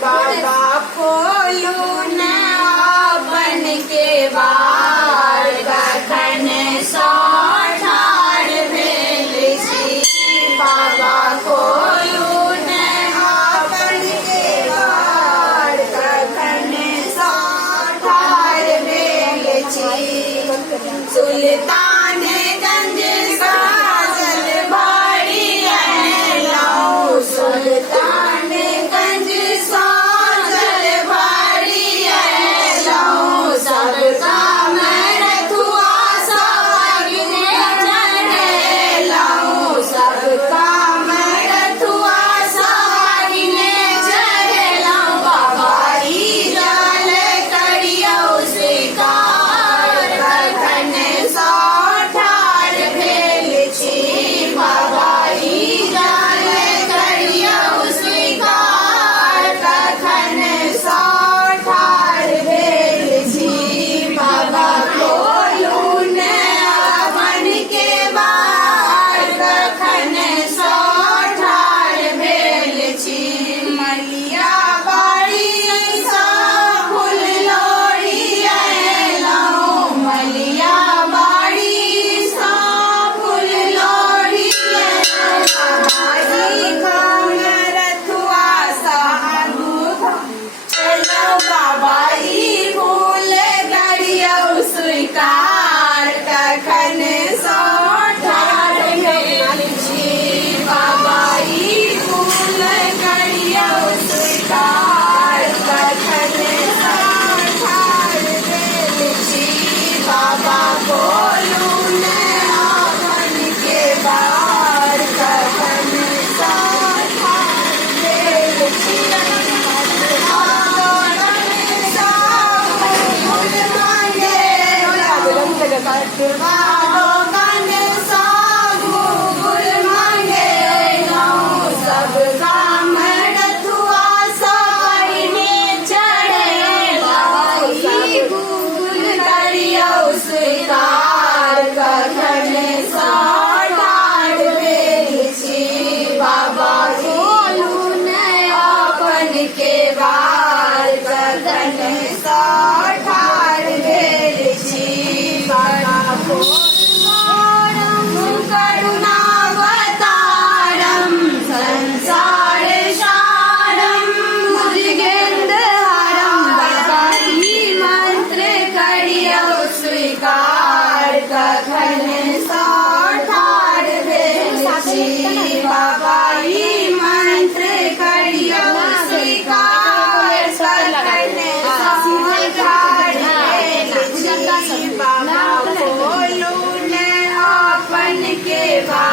बाबा खोलू न अपन के बार कखन सो ठाढ़ भेल छी। बाबा खोलू न अपन के बार कखन सो ठाढ़ भेल छी। सुल्तानगंज साजल बाड़ी अनलहुँ, सुल्तानगंज साजल बाड़ी अनलहुँ। सब काम रथुआ सागिन चढ़ेलहुँ, सब काम रथुआ सागिन चढ़ेलहुँ। बाबा ई जल करियौ स्वीकार कखन सो ठाढ़ भेल छी। बाबा ई जल करियौ स्वीकार कखन सो ठाढ़ भेल छी। बाबा खोलू न अपन के बार कखन सो ठाढ़ भेल छी। मलिया बाड़ी सँ फूल लोढ़ी अनलहुँ, मलिया बाड़ी सँ फूल लोढ़ी अनलहुँ। बाबाजी काम रथुआ सागु चलौ, बाबा ई फूल करियौ स्वीकार कखन सो ठाढ़ भेल छी। बाबा ई फूल करियौ स्वीकार कखन सो ठाढ़ भेल छी। बाबा खोलू न अपन के बार कखन सो ठाढ़ भेल छी। सब काम रथुआ सागिन चढ़े, बाबा ई फूल करियौ स्वीकार कखन सो ठाढ़ भेल छी। बाबा खोलू न अपन के बार कखन सो ठाढ़ भेल छी। बाबा करुणावतारम संसार सारम भुजगेन्द्रहारम। बाबा ई मंत्र करियौ स्वीकार कखन सो ठाढ़ भेल छी। बाबा ई मंत्र करियौ स्वीकार कखन सो ठाढ़ भेल छी। बाबा खोलू न अपन के बार